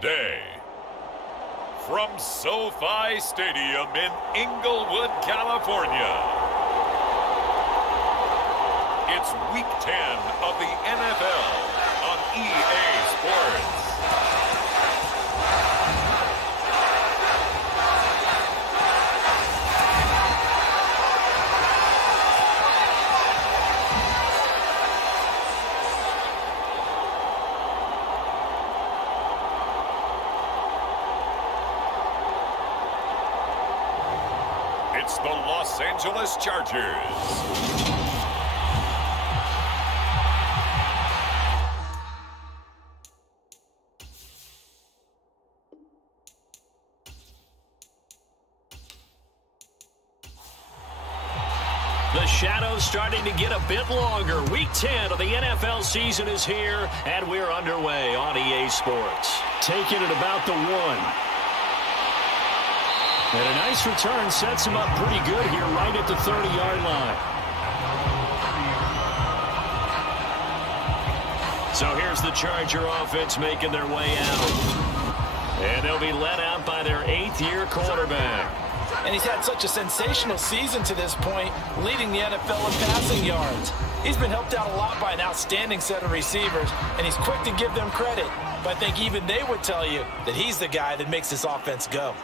today. From SoFi Stadium in Inglewood, California, it's Week 10 of the NFL on EA Sports. It's the Los Angeles Chargers. The shadow's starting to get a bit longer. Week 10 of the NFL season is here, and we're underway on EA Sports. Taking it about the 1. And a nice return sets him up pretty good here right at the 30-yard line. So here's the Charger offense making their way out. And they'll be led out by their 8th-year quarterback. And he's had such a sensational season to this point, leading the NFL in passing yards. He's been helped out a lot by an outstanding set of receivers, and he's quick to give them credit. But I think even they would tell you that he's the guy that makes this offense go.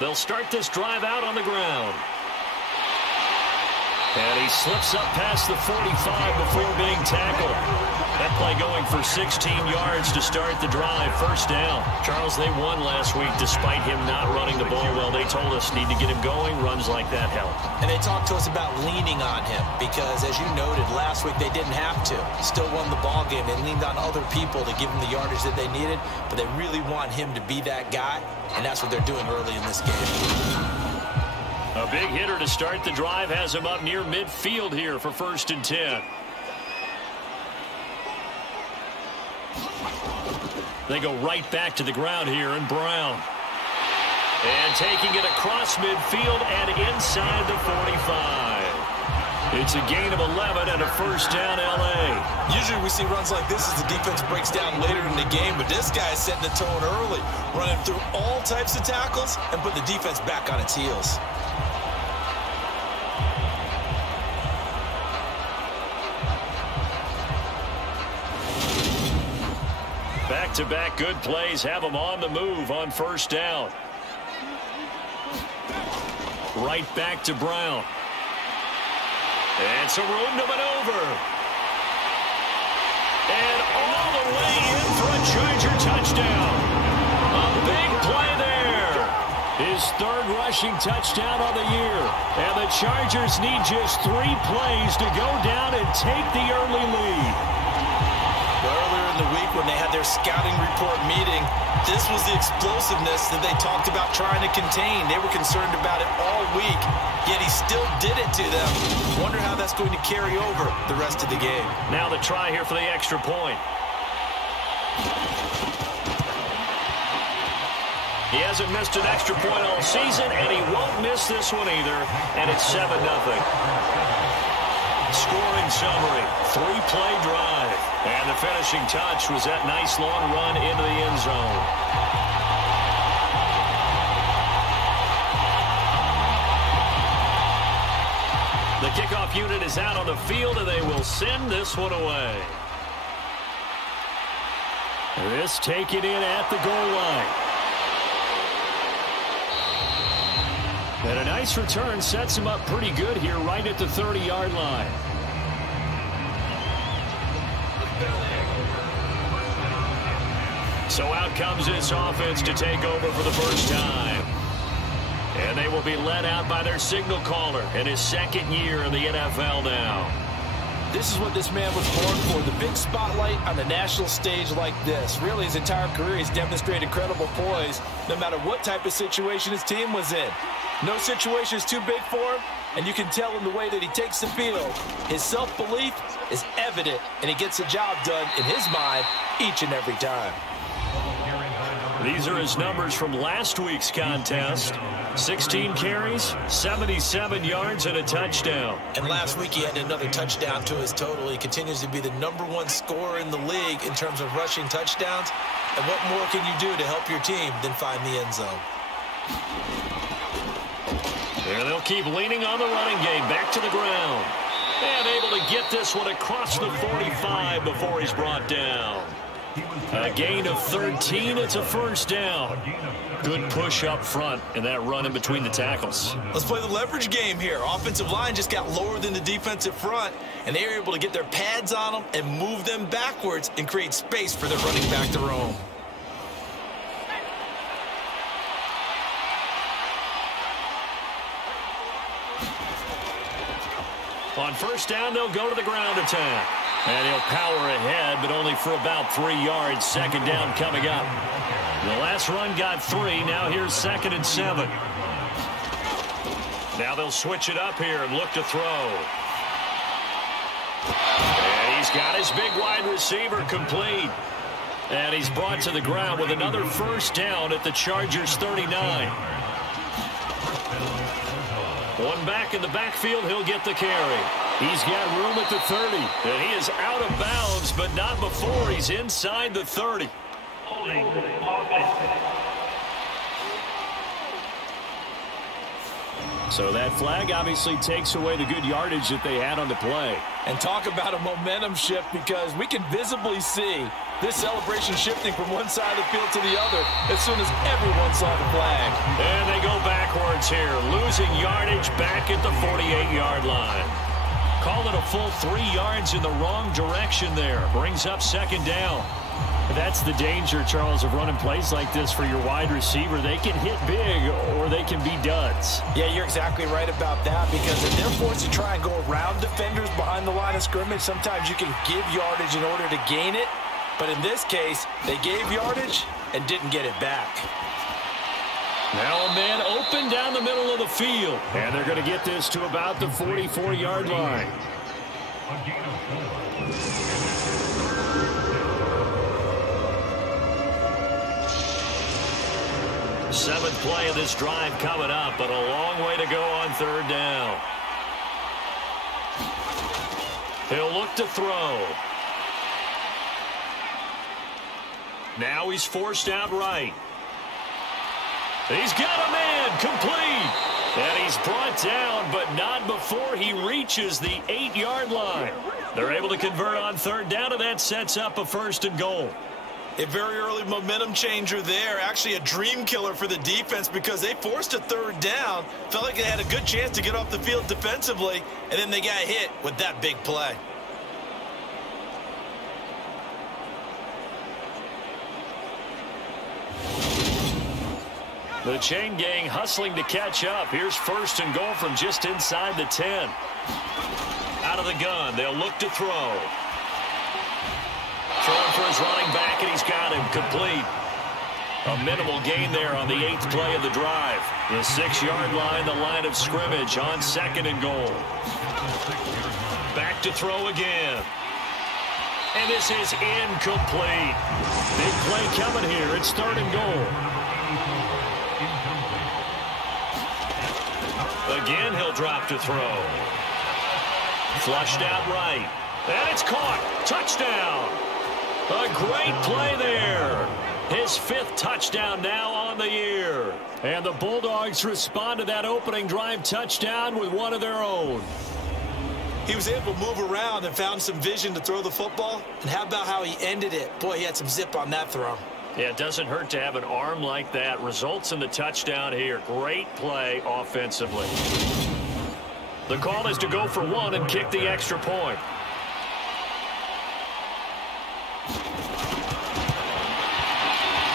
They'll start this drive out on the ground. And he slips up past the 45 before being tackled. That play going for 16 yards to start the drive. First down. Charles, they won last week despite him not running the ball well. They told us need to get him going. Runs like that help. And they talked to us about leaning on him because, as you noted, last week they didn't have to. Still won the ball game. They leaned on other people to give them the yardage that they needed, but they really want him to be that guy, and that's what they're doing early in this game. A big hitter to start the drive has him up near midfield here for 1st and 10. They go right back to the ground here, and Brown. And taking it across midfield and inside the 45. It's a gain of 11 and a first down, L.A. Usually we see runs like this as the defense breaks down later in the game, but this guy's setting the tone early, running through all types of tackles and put the defense back on its heels. Back-to-back good plays have them on the move on first down. Right back to Brown. And some room to maneuver. And all the way in for a Charger touchdown. A big play there. His 3rd rushing touchdown of the year. And the Chargers need just 3 plays to go down and take the early lead. Earlier in the week when they had their scouting report meeting, this was the explosiveness that they talked about trying to contain. They were concerned about it all week, yet he still did it to them. Wonder how that's going to carry over the rest of the game. Now the try here for the extra point. He hasn't missed an extra point all season, and he won't miss this one either, and it's 7-0. Scoring summary, 3-play drive. And the finishing touch was that nice long run into the end zone. The kickoff unit is out on the field, and they will send this one away. This taken in at the goal line. And a nice return sets him up pretty good here right at the 30-yard line. So out comes this offense to take over for the first time. And they will be led out by their signal caller in his 2nd year in the NFL now. This is what this man was born for, the big spotlight on the national stage like this. Really, his entire career, he's demonstrated incredible poise no matter what type of situation his team was in. No situation is too big for him, and you can tell in the way that he takes the field. His self-belief is evident, and he gets the job done in his mind each and every time. Carried by number These are his numbers from last week's contest. 16 carries, 77 yards, and a touchdown. And last week he had another touchdown to his total. He continues to be the #1 scorer in the league in terms of rushing touchdowns. And what more can you do to help your team than find the end zone? And they'll keep leaning on the running game. Back to the ground. And able to get this one across the 45 before he's brought down. A gain of 13. It's a first down. Good push up front and that run in between the tackles. Let's play the leverage game here. Offensive line just got lower than the defensive front, and they were able to get their pads on them and move them backwards and create space for their running back to roam. On first down, they'll go to the ground attack. And he'll power ahead, but only for about 3 yards. Second down coming up. The last run got 3. Now here's 2nd and 7. Now they'll switch it up here and look to throw. And he's got his big wide receiver complete. And he's brought to the ground with another first down at the Chargers 39. One back in the backfield, he'll get the carry. He's got room at the 30, and he is out of bounds, but not before he's inside the 30. So that flag obviously takes away the good yardage that they had on the play. And talk about a momentum shift, because we can visibly see this celebration shifting from one side of the field to the other as soon as everyone saw the flag. And they go backwards here, losing yardage back at the 48-yard line. Call it a full 3 yards in the wrong direction there. Brings up second down. That's the danger, Charles, of running plays like this for your wide receiver. They can hit big or they can be duds. Yeah, you're exactly right about that, because if they're forced to try and go around defenders behind the line of scrimmage, sometimes you can give yardage in order to gain it. But in this case, they gave yardage and didn't get it back. Now a man open down the middle of the field. And they're going to get this to about the 44-yard line. Seventh play of this drive coming up, but a long way to go on third down. He'll look to throw. Now he's forced out right. He's got a man complete. And he's brought down, but not before he reaches the 8-yard line. They're able to convert on third down, and that sets up a 1st and goal. A very early momentum changer there. Actually a dream killer for the defense, because they forced a third down. Felt like they had a good chance to get off the field defensively, and then they got hit with that big play. The chain gang hustling to catch up. Here's 1st and goal from just inside the 10. Out of the gun, they'll look to throw. Throwing for his running back, and he's got him complete. A minimal gain there on the 8th play of the drive. The 6-yard line, the line of scrimmage on 2nd and goal. Back to throw again. And this is incomplete. Big play coming here. It's 3rd and goal. Again, he'll drop to throw. Flushed out right. And it's caught. Touchdown. A great play there. His 5th touchdown now on the year. And the Bulldogs respond to that opening drive touchdown with one of their own. He was able to move around and found some vision to throw the football. And how about how he ended it? Boy, he had some zip on that throw. Yeah, it doesn't hurt to have an arm like that. Results in the touchdown here. Great play offensively. The call is to go for 1 and kick the extra point.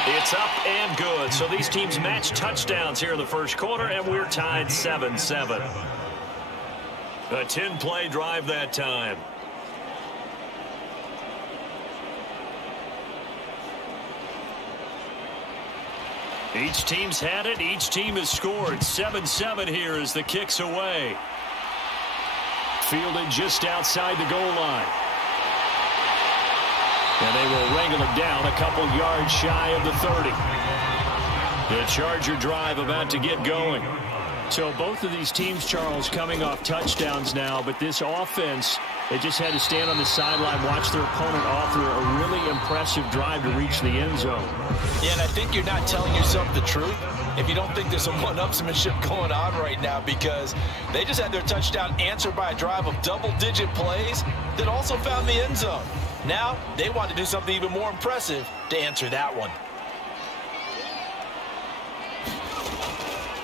It's up and good. So these teams match touchdowns here in the first quarter, and we're tied 7-7. A 10-play drive that time. Each team's had it. Each team has scored. 7-7 here as the kick's away. Fielded just outside the goal line. And they will wrangle it down a couple yards shy of the 30. The Charger drive about to get going. So both of these teams, Charles, coming off touchdowns now, but this offense, they just had to stand on the sideline, watch their opponent offer a really impressive drive to reach the end zone. Yeah, and I think you're not telling yourself the truth if you don't think there's some one-upsmanship going on right now, because they just had their touchdown answered by a drive of double-digit plays that also found the end zone. Now they want to do something even more impressive to answer that one.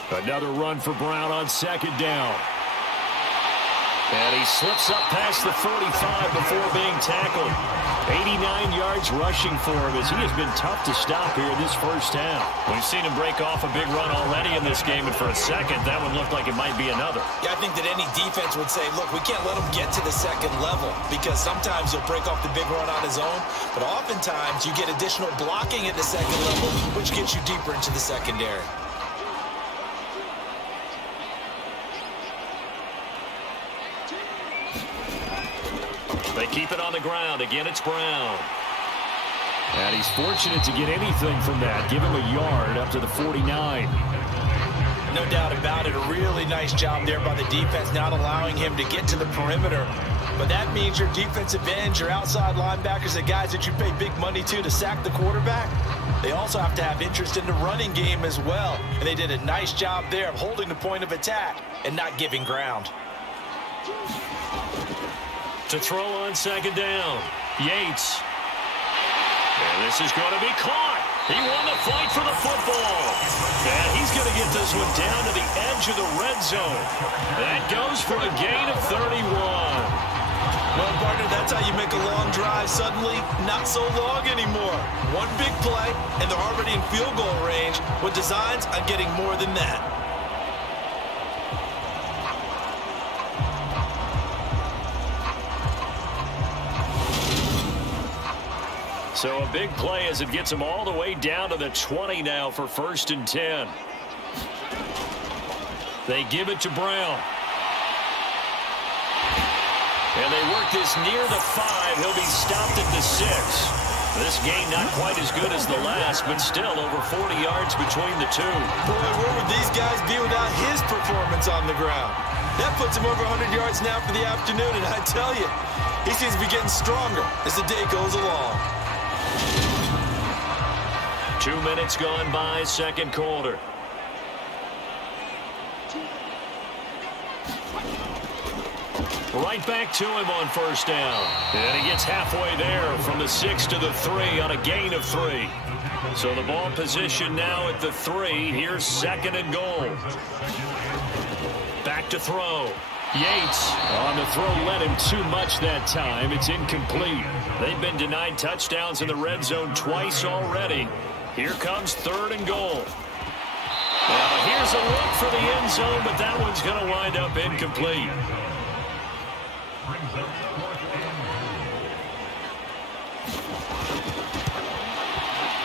Another run for Brown on second down. And he slips up past the 45 before being tackled. 89 yards rushing for him as he has been tough to stop here this first half. We've seen him break off a big run already in this game, and for a second, that one looked like it might be another. Yeah, I think that any defense would say, look, we can't let him get to the second level, because sometimes he'll break off the big run on his own, but oftentimes you get additional blocking at the second level, which gets you deeper into the secondary. They keep it on the ground. Again, it's Brown. And he's fortunate to get anything from that. Give him a yard up to the 49. No doubt about it. A really nice job there by the defense, not allowing him to get to the perimeter. But that means your defensive ends, your outside linebackers, the guys that you pay big money to sack the quarterback, they also have to have interest in the running game as well. And they did a nice job there of holding the point of attack and not giving ground. To throw on second down, Yates. And this is going to be caught. He won the fight for the football. And he's going to get this one down to the edge of the red zone. That goes for a gain of 31. Well, partner, that's how you make a long drive suddenly not so long anymore. One big play, and they're already in field goal range with designs on getting more than that. So a big play as it gets them all the way down to the 20 now for 1st and 10. They give it to Brown. And they work this near the 5. He'll be stopped at the 6. This game not quite as good as the last, but still over 40 yards between the two. Boy, where would these guys be without his performance on the ground? That puts him over 100 yards now for the afternoon, and I tell you, he seems to be getting stronger as the day goes along. 2 minutes gone by, second quarter. Right back to him on first down. And he gets halfway there from the 6 to the 3 on a gain of 3. So the ball position now at the 3. Here's 2nd and goal. Back to throw. Yates on the throw led him too much that time. It's incomplete. They've been denied touchdowns in the red zone twice already. Here comes 3rd and goal. Well, here's a look for the end zone, but that one's going to wind up incomplete.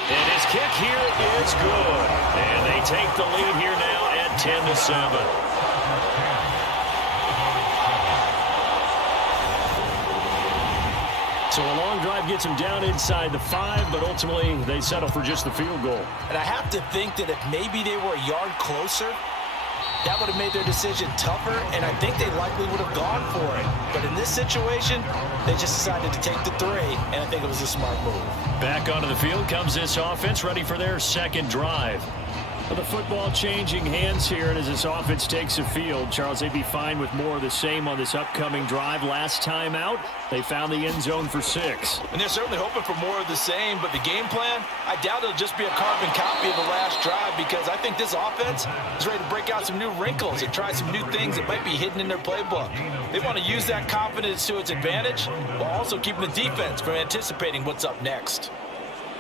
And his kick here is good. And they take the lead here now at 10-7. So a long drive gets him down inside the 5, but ultimately they settle for just the field goal. And I have to think that if maybe they were a yard closer, that would have made their decision tougher, and I think they likely would have gone for it. But in this situation, they just decided to take the 3, and I think it was a smart move. Back onto the field comes this offense, ready for their second drive. Well, the football changing hands here, and as this offense takes the field, Charles, they'd be fine with more of the same on this upcoming drive. Last time out, they found the end zone for 6. And they're certainly hoping for more of the same, but the game plan, I doubt it'll just be a carbon copy of the last drive, because I think this offense is ready to break out some new wrinkles and try some new things that might be hidden in their playbook. They want to use that confidence to its advantage while also keeping the defense from anticipating what's up next.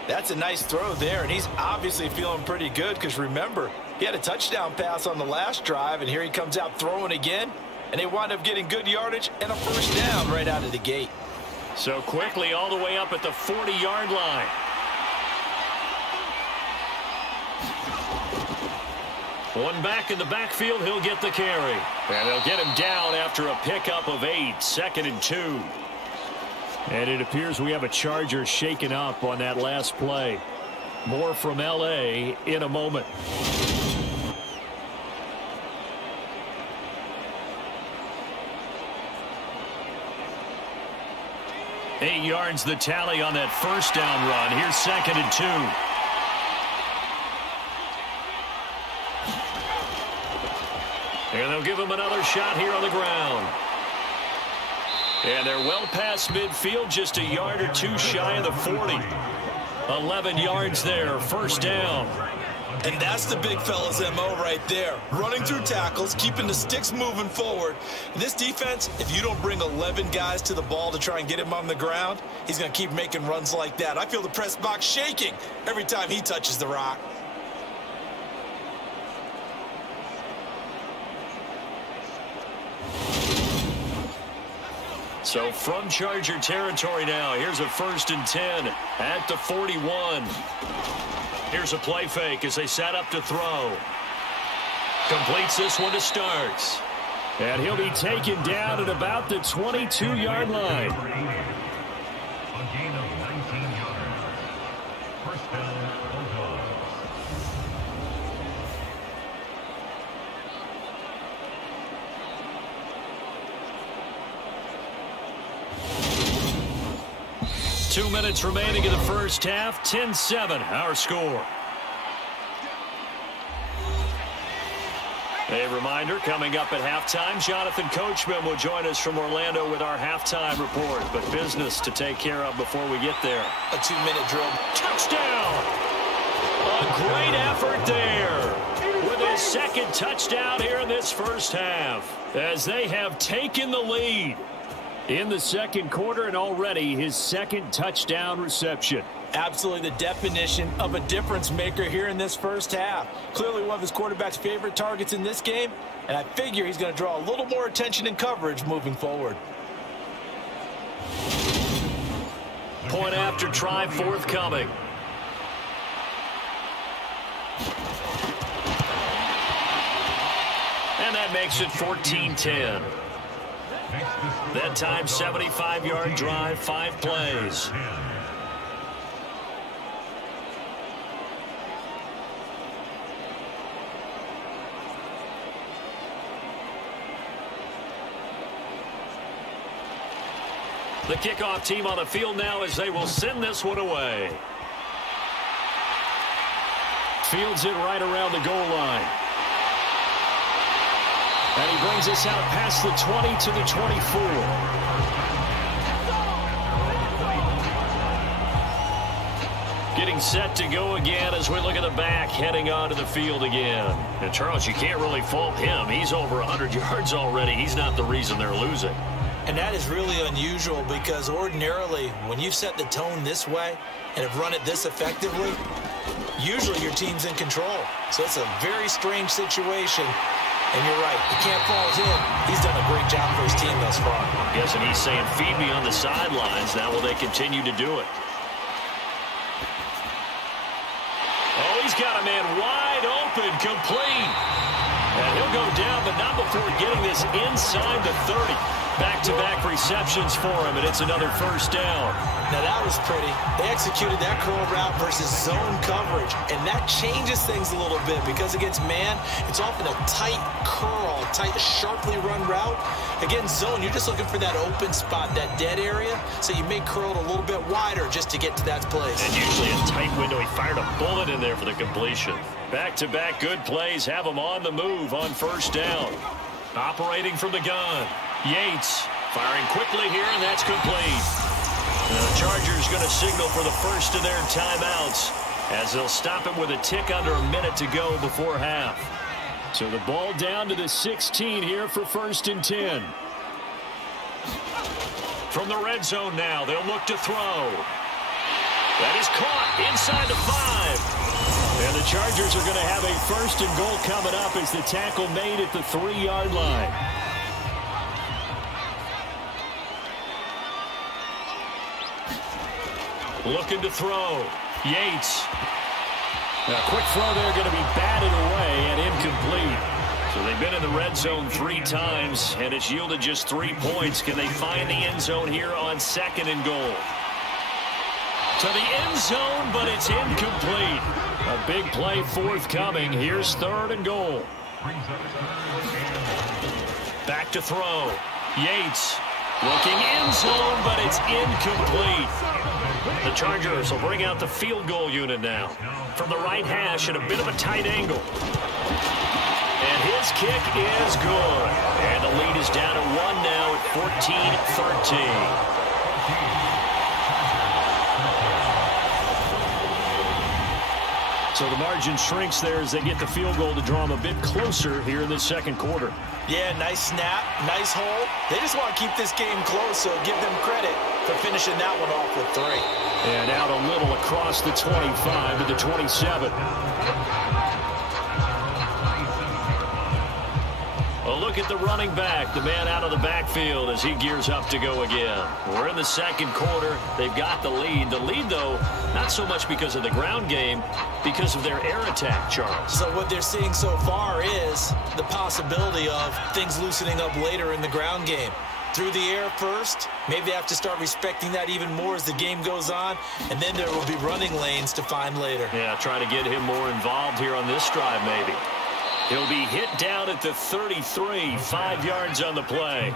That's a nice throw there, and he's obviously feeling pretty good because, remember, he had a touchdown pass on the last drive, and here he comes out throwing again, and they wind up getting good yardage and a first down right out of the gate. So quickly all the way up at the 40-yard line. One back in the backfield, he'll get the carry. And they'll get him down after a pickup of 8, 2nd and 2. And it appears we have a Charger shaken up on that last play. More from L.A. in a moment. 8 yards the tally on that first down run. Here's 2nd and 2. And they'll give him another shot here on the ground. And they're well past midfield, just a yard or two shy of the 40. 11 yards there, first down. And that's the big fella's MO right there. Running through tackles, keeping the sticks moving forward. This defense, if you don't bring 11 guys to the ball to try and get him on the ground, he's going to keep making runs like that. I feel the press box shaking every time he touches the rock. So from Charger territory now, here's a 1st and 10 at the 41. Here's a play fake as they set up to throw. Completes this one to Starks. And he'll be taken down at about the 22-yard line. A gain of 19 yards. First down, Bulldogs. Two minutes remaining in the first half. 10-7, our score. A reminder, coming up at halftime, Jonathan Coachman will join us from Orlando with our halftime report. But business to take care of before we get there. A 2-minute drill. Touchdown! A great effort there with his 2nd touchdown here in this first half, as they have taken the lead in the 2nd quarter, and already his 2nd touchdown reception. Absolutely the definition of a difference maker here in this first half. Clearly one of his quarterback's favorite targets in this game, and I figure he's going to draw a little more attention and coverage moving forward. Point after try forthcoming. And that makes it 14-10. That time, 75-yard drive, 5 plays. The kickoff team on the field now as they will send this one away. Fields it right around the goal line. And he brings us out past the 20 to the 24. Getting set to go again as we look at the back, heading onto the field again. And Charles, you can't really fault him. He's over 100 yards already. He's not the reason they're losing. And that is really unusual because ordinarily when you've set the tone this way and have run it this effectively, usually your team's in control. So it's a very strange situation. And you're right, you can't fault him. He's done a great job for his team thus far. Yes, and he's saying, feed me on the sidelines. Now will they continue to do it? Oh, he's got a man wide open, complete. And he'll go down, but not before getting this inside the 30. Back-to-back receptions for him, and it's another first down. Now that was pretty. They executed that curl route versus zone coverage, and that changes things a little bit because against man, it's often a tight curl, tight, sharply run route. Against zone, you're just looking for that open spot, that dead area, so you may curl it a little bit wider just to get to that place. And usually a tight window. He fired a bullet in there for the completion. Back-to-back good plays have him on the move on first down. Operating from the gun. Yates firing quickly here, and that's complete. The Chargers going to signal for the first of their timeouts as they'll stop him with a tick under a minute to go before half. So the ball down to the 16 here for 1st and 10. From the red zone now, they'll look to throw. That is caught inside the 5. And the Chargers are going to have a 1st and goal coming up as the tackle made at the 3-yard line. Looking to throw. Yates. A quick throw there going to be batted away and incomplete. So they They've been in the red zone 3 times, and it's yielded just 3 points. Can they find the end zone here on 2nd and goal? To the end zone, but it's incomplete. A big play forthcoming. Here's 3rd and goal. Back to throw. Yates looking end zone, but it's incomplete. The Chargers will bring out the field goal unit now. From the right hash at a bit of a tight angle. And his kick is good. And the lead is down to 1 now at 14-13. So the margin shrinks there as they get the field goal to draw them a bit closer here in this 2nd quarter. Yeah, nice snap, nice hold. They just want to keep this game close, so give them credit for finishing that one off with 3. And out a little across the 25 to the 27. A look at the running back, the man out of the backfield as he gears up to go again. We're in the 2nd quarter. They've got the lead. The lead, though, not so much because of the ground game, because of their air attack, Charles. So what they're seeing so far is the possibility of things loosening up later in the ground game. Through the air first, maybe they have to start respecting that even more as the game goes on, and then there will be running lanes to find later. Yeah, try to get him more involved here on this drive, maybe. He'll be hit down at the 33, 5 yards on the play.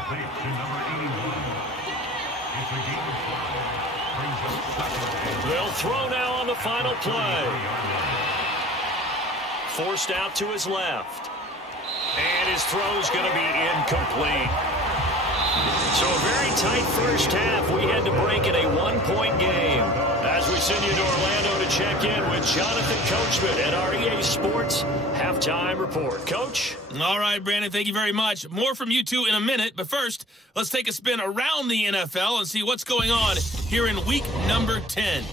They'll throw now on the final play. Forced out to his left. And his throw's going to be incomplete. So a very tight first half. We had to break in a 1-point game. As we send you to Orlando to check in with Jonathan Coachman at our EA Sports Halftime Report. Coach? All right, Brandon, thank you very much. More from you two in a minute, but first, let's take a spin around the NFL and see what's going on here in week number 10.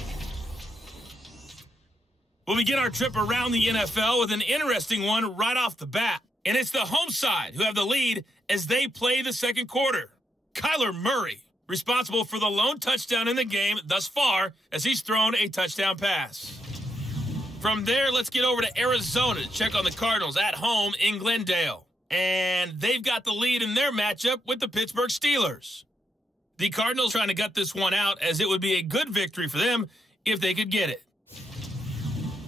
We'll begin our trip around the NFL with an interesting one right off the bat. And it's the home side who have the lead as they play the 2nd quarter. Kyler Murray, responsible for the lone touchdown in the game thus far as he's thrown a touchdown pass. From there, let's get over to Arizona to check on the Cardinals at home in Glendale. And they've got the lead in their matchup with the Pittsburgh Steelers. The Cardinals trying to gut this one out as it would be a good victory for them if they could get it.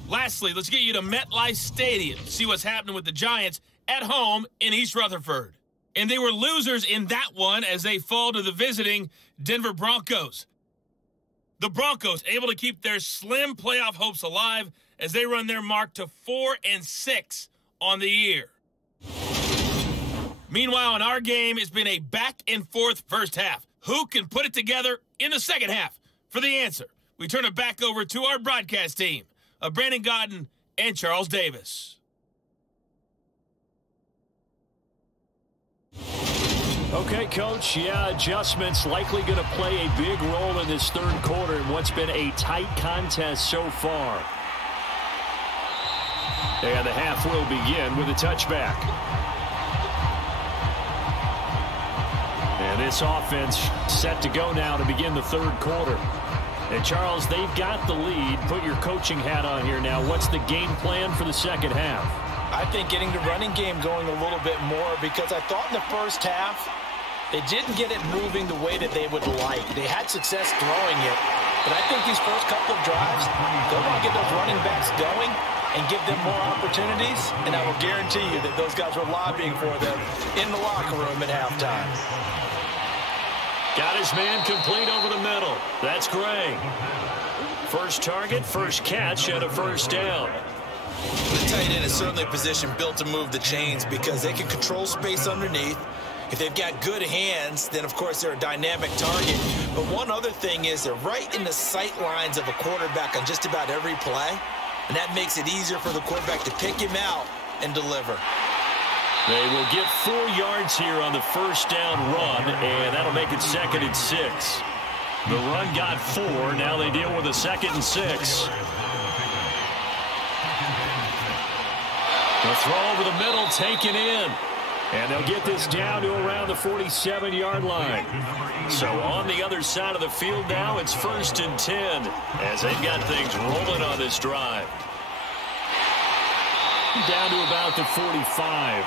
Lastly, let's get you to MetLife Stadium to see what's happening with the Giants at home in East Rutherford. And they were losers in that one as they fall to the visiting Denver Broncos. The Broncos able to keep their slim playoff hopes alive as they run their mark to 4-6 on the year. Meanwhile, in our game, it's been a back-and-forth first half. Who can put it together in the second half? For the answer, we turn it back over to our broadcast team of Brandon Godden and Charles Davis. Okay, Coach. Yeah, adjustments likely going to play a big role in this 3rd quarter in what's been a tight contest so far. And the half will begin with a touchback. And this offense set to go now to begin the 3rd quarter. And, Charles, they've got the lead. Put your coaching hat on here now. What's the game plan for the second half? I think getting the running game going a little bit more because I thought in the first half they didn't get it moving the way that they would like. They had success throwing it. But I think these first couple of drives, they'll want to get those running backs going and give them more opportunities. And I will guarantee you that those guys were lobbying for them in the locker room at halftime. Got his man complete over the middle. That's Gray. First target, first catch, and a first down. The tight end is certainly a position built to move the chains because they can control space underneath. If they've got good hands, then, of course, they're a dynamic target. But one other thing is they're right in the sight lines of a quarterback on just about every play, and that makes it easier for the quarterback to pick him out and deliver. They will get 4 yards here on the first down run, and that'll make it 2nd and 6. The run got 4. Now they deal with a 2nd and 6. The throw over the middle taken in. And they'll get this down to around the 47-yard line. So on the other side of the field now, it's 1st and 10 as they've got things rolling on this drive. Down to about the 45.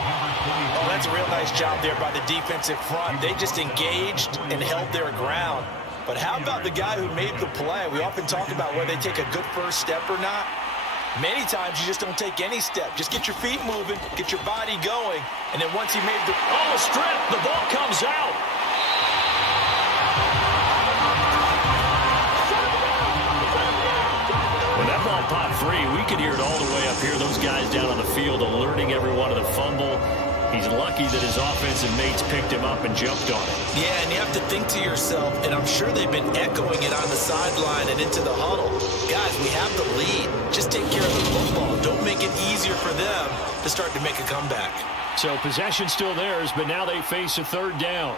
Oh, that's a real nice job there by the defensive front. They just engaged and held their ground. But how about the guy who made the play? We often talk about whether they take a good first step or not. Many times you just don't take any step. Just get your feet moving, get your body going, and then once he made the... Oh, a strip! The ball comes out! When that ball popped free, we could hear it all the way up here. Those guys down on the field alerting everyone of the fumble. He's lucky that his offensive mates picked him up and jumped on it. Yeah, and you have to think to yourself, and I'm sure they've been echoing it on the sideline and into the huddle. Guys, we have the lead. Just take care of the football. Don't make it easier for them to start to make a comeback. So possession still theirs, but now they face a third down.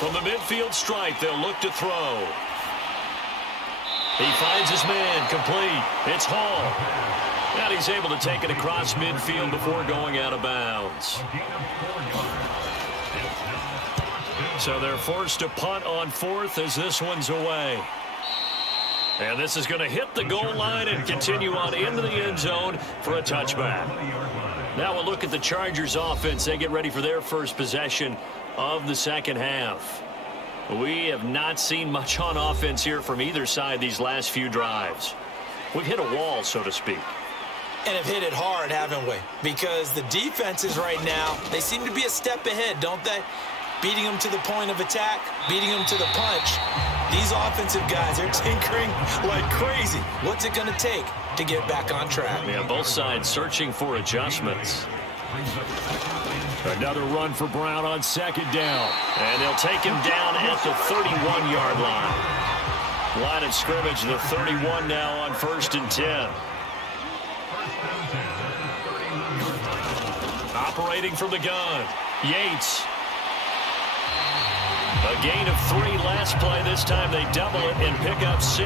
From the midfield stripe, they'll look to throw. He finds his man, complete. It's Hall. And he's able to take it across midfield before going out of bounds. So they're forced to punt on fourth as this one's away. And this is going to hit the goal line and continue on into the end zone for a touchback. Now we'll look at the Chargers offense. They get ready for their first possession of the second half. We have not seen much on offense here from either side these last few drives. We've hit a wall, so to speak. And have hit it hard, haven't we? Because the defenses right now, they seem to be a step ahead, don't they? Beating them to the point of attack, beating them to the punch. These offensive guys, they're tinkering like crazy. What's it going to take to get back on track? Yeah, both sides searching for adjustments. Another run for Brown on second down. And they'll take him down at the 31-yard line. Line of scrimmage, the 31 now on 1st and 10. Operating from the gun, Yates. A gain of 3 last play. This time they double it and pick up 6.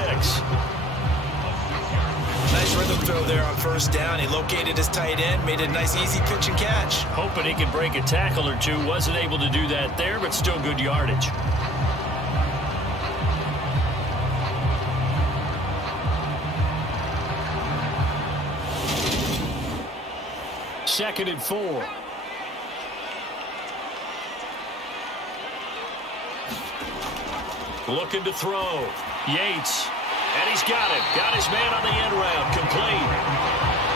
Nice rhythm throw there on 1st down. He located his tight end, made a nice easy pitch and catch. Hoping he could break a tackle or two. Wasn't able to do that there, but still good yardage. Second and 4. Looking to throw. Yates. And he's got it. Got his man on the end route. Complete.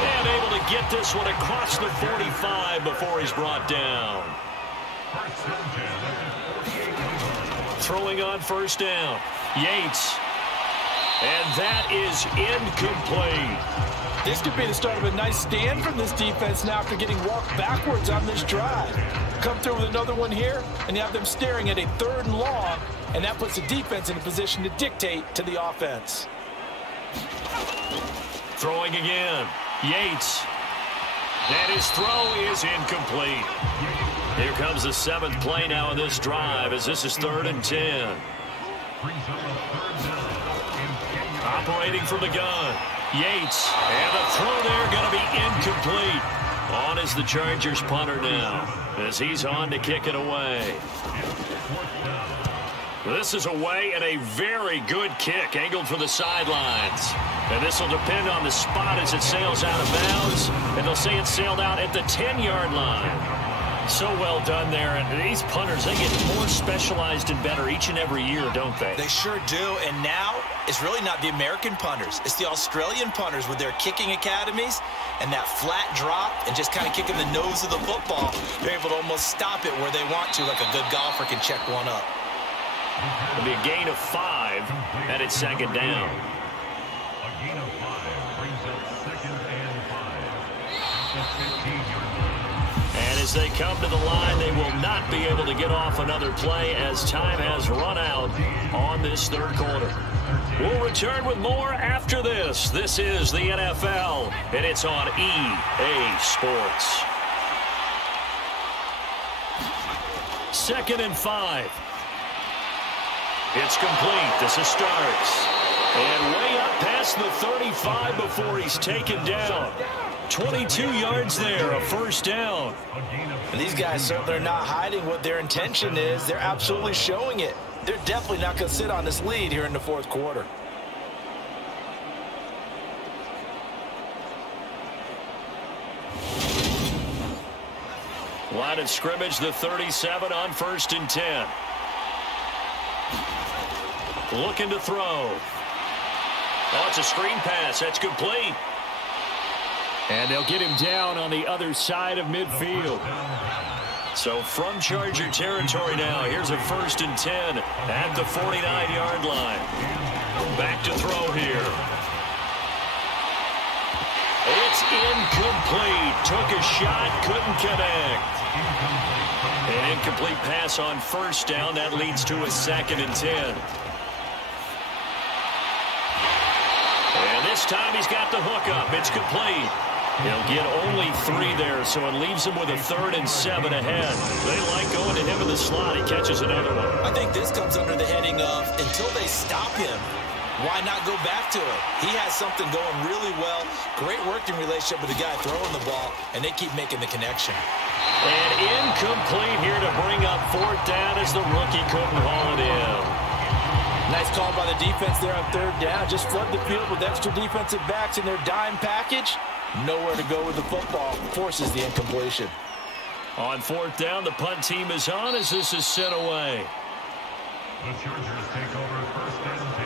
And able to get this one across the 45 before he's brought down. Throwing on 1st down. Yates. And that is incomplete. This could be the start of a nice stand from this defense now after getting walked backwards on this drive. Come through with another one here, and you have them staring at a 3rd and long, and that puts the defense in a position to dictate to the offense. Throwing again. Yates. And his throw is incomplete. Here comes the 7th play now in this drive as this is 3rd and 10. Operating from the gun. Yates. And the throw there going to be incomplete. On is the Chargers punter now as he's on to kick it away. This is away and a very good kick angled for the sidelines. And this will depend on the spot as it sails out of bounds. And they'll say it sailed out at the 10-yard line. So well done there. And these punters, they get more specialized and better each and every year, don't they? They sure do. And now it's really not the American punters. It's the Australian punters with their kicking academies and that flat drop and just kind of kicking the nose of the football. They're able to almost stop it where they want to, like a good golfer can check one up. It'll be a gain of 5, and it's 2nd down. A gain of 5 brings up 2nd and 5. And as they come to the line, they will not be able to get off another play as time has run out on this 3rd quarter. We'll return with more after this. This is the NFL, and it's on EA Sports. 2nd and 5. It's complete. This is starts. And way up past the 35 before he's taken down. 22 yards there, a 1st down. And these guys certainly are not hiding what their intention is. They're absolutely showing it. They're definitely not going to sit on this lead here in the 4th quarter. Line of scrimmage, the 37 on 1st and 10. Looking to throw. Oh, it's a screen pass. That's complete. And they'll get him down on the other side of midfield. So from Charger territory now, here's a 1st and 10 at the 49-yard line. Back to throw here. It's incomplete. Took a shot, couldn't connect. An incomplete pass on 1st down. That leads to a 2nd and 10. And this time he's got the hook up. It's complete. He'll get only 3 there, so it leaves him with a 3rd and 7 ahead. They like going to him in the slot. He catches another one. I think this comes under the heading of until they stop him, why not go back to it? He has something going really well. Great working relationship with the guy throwing the ball, and they keep making the connection. And incomplete here to bring up 4th down as the rookie couldn't haul it in. Nice call by the defense there on 3rd down. Just flood the field with extra defensive backs in their dime package. Nowhere to go with the football. Forces the incompletion. On 4th down, the punt team is on as this is sent away. The Chargers take over 1st and 10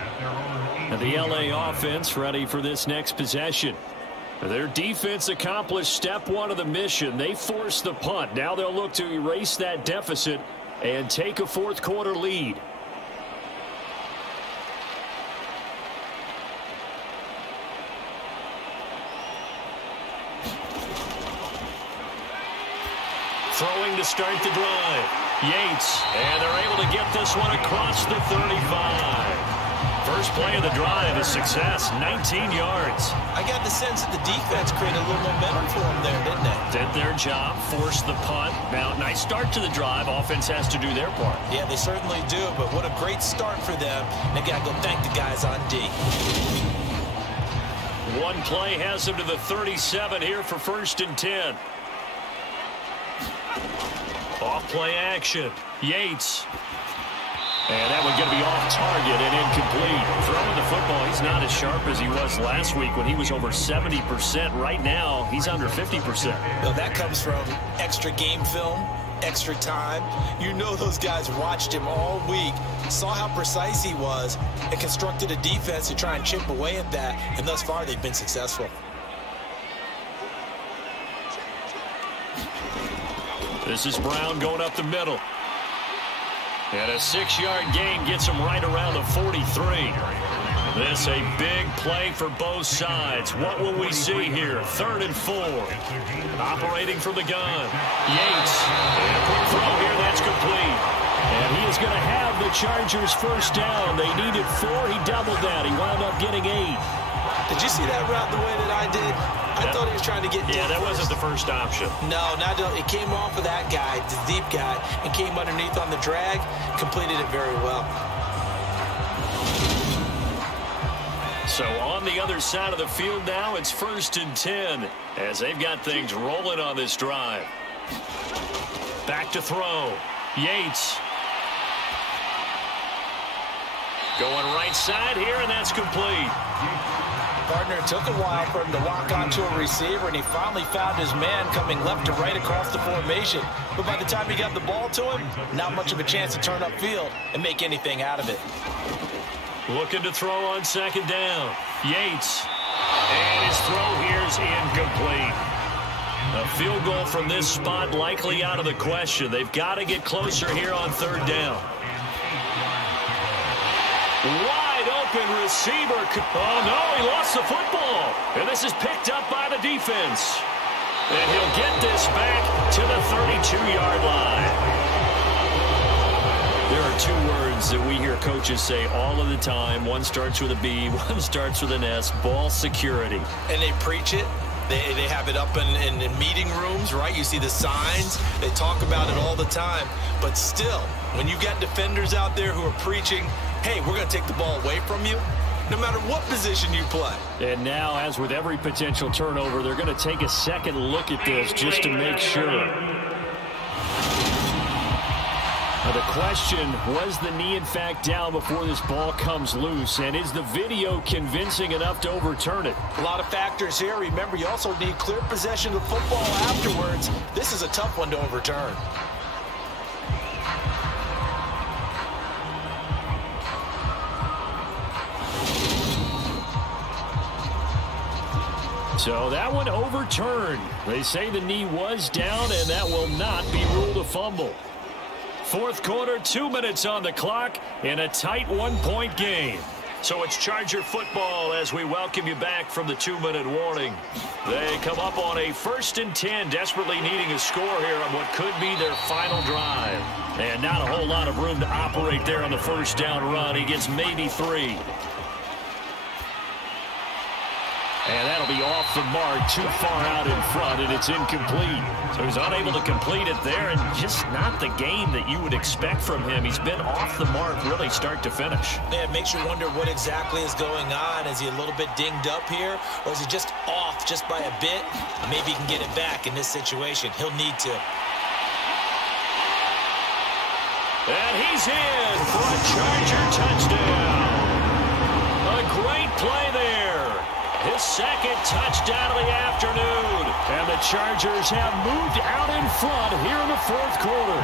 at their own 8. And the LA offense ready for this next possession. Their defense accomplished step 1 of the mission. They forced the punt. Now they'll look to erase that deficit and take a 4th quarter lead. Throwing to start the drive. Yates, and they're able to get this one across the 35. First play of the drive is success, 19 yards. I got the sense that the defense created a little momentum for them there, didn't it? Did their job, forced the punt. Now, nice start to the drive. Offense has to do their part. Yeah, they certainly do, but what a great start for them. They got to go thank the guys on D. One play has them to the 37 here for 1st and 10. Off play action. Yates. And that one going to be off target and incomplete. Throwing the football, he's not as sharp as he was last week when he was over 70%. Right now, he's under 50%. Well, that comes from extra game film, extra time. You know those guys watched him all week, saw how precise he was, and constructed a defense to try and chip away at that. And thus far, they've been successful. This is Brown going up the middle. And a 6-yard gain gets him right around the 43. This a big play for both sides. What will we see here? 3rd and 4. Operating from the gun. Yates. And a quick throw here. That's complete. And he is going to have the Chargers 1st down. They needed 4. He doubled that. He wound up getting 8. Did you see that route the way that I did? I thought he was trying to get deep. Yeah, that wasn't the first option. No, it came off of that guy, the deep guy, and came underneath on the drag, completed it very well. So on the other side of the field now, it's 1st and 10 as they've got things rolling on this drive. Back to throw. Yates. Going right side here, and that's complete. Partner, it took a while for him to walk onto a receiver, and he finally found his man coming left to right across the formation. But by the time he got the ball to him, not much of a chance to turn upfield and make anything out of it. Looking to throw on 2nd down. Yates. And his throw here's incomplete. A field goal from this spot likely out of the question. They've got to get closer here on 3rd down. Wide open receiver. Oh, no, he lost the football. And this is picked up by the defense. And he'll get this back to the 32-yard line. There are 2 words that we hear coaches say all of the time. One starts with a B, one starts with an S. Ball security. And they preach it. They have it up in meeting rooms, right? You see the signs. They talk about it all the time. But still, when you got defenders out there who are preaching, hey, we're going to take the ball away from you, no matter what position you play. And now, as with every potential turnover, they're going to take a second look at this just to make sure. Now the question, was the knee in fact down before this ball comes loose? And is the video convincing enough to overturn it? A lot of factors here. Remember, you also need clear possession of the football afterwards. This is a tough one to overturn. So that one overturned. They say the knee was down, and that will not be ruled a fumble. Fourth quarter, 2 minutes on the clock in a tight one-point game. So it's Charger football as we welcome you back from the 2-minute warning. They come up on a 1st and 10, desperately needing a score here on what could be their final drive. And not a whole lot of room to operate there on the first down run. He gets maybe 3. And that'll be off the mark, too far out in front, and it's incomplete. So he's unable to complete it there, and just not the game that you would expect from him. He's been off the mark really start to finish. Yeah, it makes you wonder what exactly is going on. Is he a little bit dinged up here, or is he just off just by a bit? Maybe he can get it back in this situation. He'll need to. And he's in for a Charger touchdown. A great play there. His second touchdown of the afternoon. And the Chargers have moved out in front here in the fourth quarter.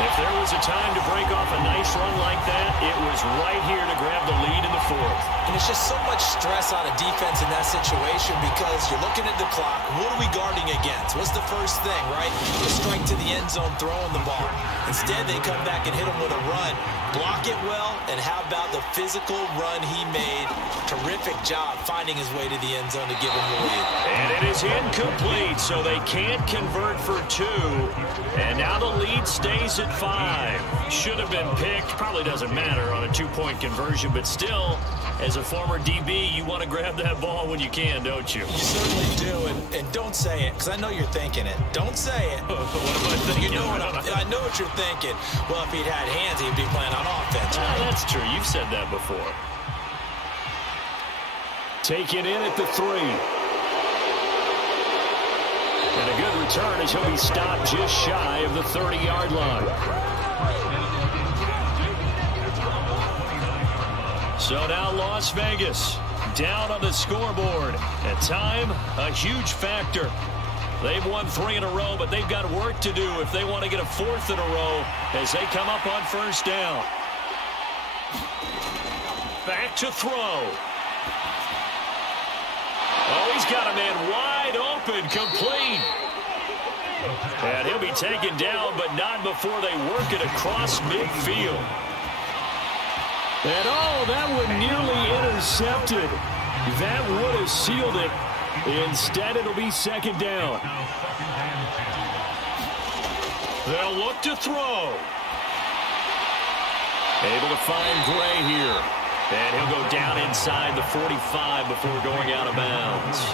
If there was a time to break off a nice run like that, it was right here to grab the lead in the fourth. And it's just so much stress on a defense in that situation because you're looking at the clock. What are we guarding against? What's the first thing, right? The strike to the end zone, throwing the ball. Instead, they come back and hit him with a run. Block it well, and how about the physical run he made? Terrific job finding his way to the end zone to give him the lead. And it is incomplete, so they can't convert for 2. And now the lead stays at 5. Should have been picked. Probably doesn't matter on a 2-point conversion, but still, as a former DB, you want to grab that ball when you can, don't you? You certainly do, and don't say it, because I know you're thinking it. Don't say it. What am I thinking? You know what I know what you're thinking. Well, if he'd had hands, he'd be playing on offense. Right? That's true. You've said that before. Taken in at the 3. And a good return as he'll be stopped just shy of the 30-yard line. So now Las Vegas down on the scoreboard. At time, a huge factor. They've won 3 in a row, but they've got work to do if they want to get a 4th in a row as they come up on first down. Back to throw. Oh, he's got a man wide open, complete. And he'll be taken down, but not before they work it across midfield. And oh, that one nearly intercepted. That would have sealed it. Instead, it'll be 2nd down. They'll look to throw. Able to find Gray here. And he'll go down inside the 45 before going out of bounds.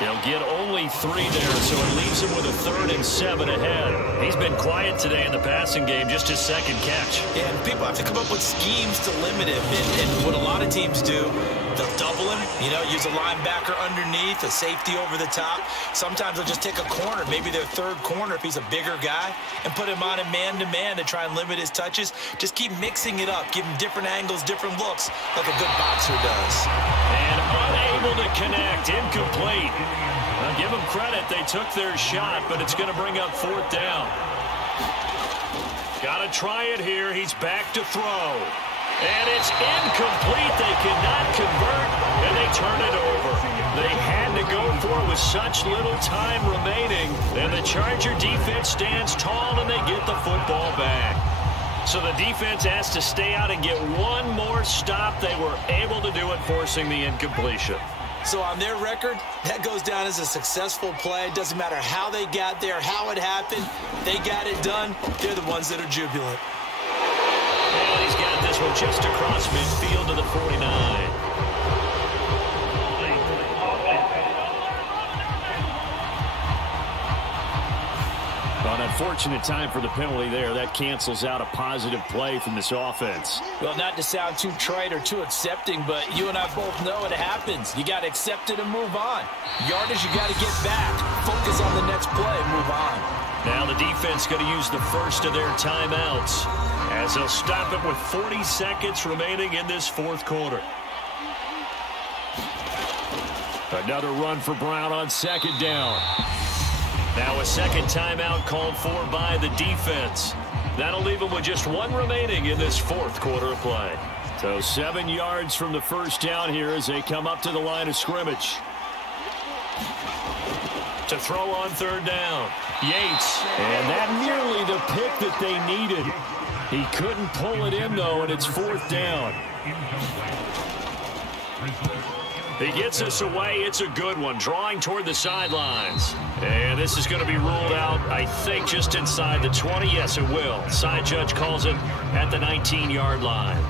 He'll get only 3 there, so it leaves him with a 3rd and 7 ahead. He's been quiet today in the passing game, just his 2nd catch. Yeah, and people have to come up with schemes to limit him. And what a lot of teams do, they'll double him, use a linebacker underneath, a safety over the top. Sometimes they'll just take a corner, maybe their 3rd corner if he's a bigger guy, and put him on a man-to-man to try and limit his touches. Just keep mixing it up, give him different angles, different looks, like a good boxer does. And unable to connect, incomplete. Now give them credit, they took their shot, but it's going to bring up 4th down. Got to try it here, he's back to throw. And it's incomplete. They cannot convert, and they turn it over. They had to go for it with such little time remaining, and the Charger defense stands tall, and they get the football back. So the defense has to stay out and get one more stop. They were able to do it, forcing the incompletion. So on their record, that goes down as a successful play. Doesn't matter how they got there, how it happened. They got it done. They're the ones that are jubilant. And he's got this one just across midfield to the 49. An unfortunate time for the penalty there. That cancels out a positive play from this offense. Well, not to sound too trite or too accepting, but you and I both know it happens. You got to accept it and move on. Yardage, you got to get back. Focus on the next play and move on. Now the defense going to use the first of their timeouts as they'll stop it with 40 seconds remaining in this fourth quarter. Another run for Brown on second down. Now a second timeout called for by the defense. That'll leave them with just one remaining in this fourth quarter of play. So 7 yards from the first down here as they come up to the line of scrimmage. To throw on third down, Yates. And that nearly the pick that they needed. He couldn't pull it in, though, and it's fourth down. He gets us away. It's a good one, drawing toward the sidelines. And this is going to be ruled out, I think, just inside the 20. Yes, it will. Side judge calls it at the 19-yard line.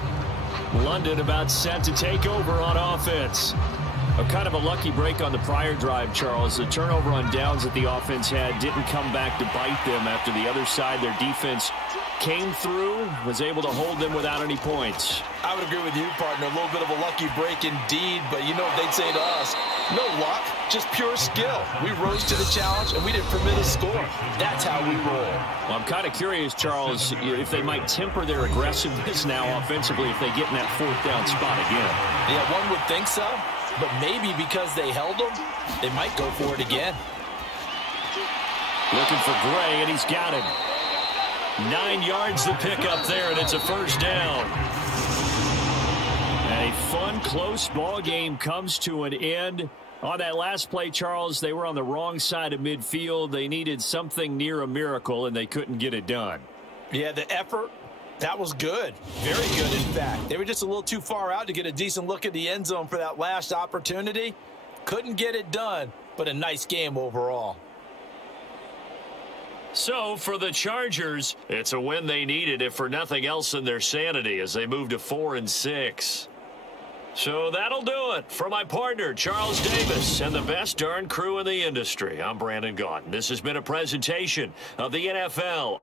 London about set to take over on offense. A kind of a lucky break on the prior drive, Charles. The turnover on downs that the offense had didn't come back to bite them after the other side. Their defense came through, was able to hold them without any points. I would agree with you, partner. A little bit of a lucky break indeed, but you know what they'd say to us? No luck, just pure skill. We rose to the challenge, and we didn't permit a score. That's how we roll. Well, I'm kind of curious, Charles, if they might temper their aggressiveness now offensively if they get in that fourth down spot again. Yeah, one would think so, but maybe because they held them, they might go for it again. Looking for Gray, and he's got him. 9 yards to pick up there, and it's a first down. A fun, close ball game comes to an end. On that last play, Charles, they were on the wrong side of midfield. They needed something near a miracle, and they couldn't get it done. Yeah, the effort, that was good. Very good, in fact. They were just a little too far out to get a decent look at the end zone for that last opportunity. Couldn't get it done, but a nice game overall. So, for the Chargers, it's a win they needed, if for nothing else than their sanity, as they move to 4-6. So that'll do it. For my partner, Charles Davis, and the best darn crew in the industry, I'm Brandon Gaudin. This has been a presentation of the NFL.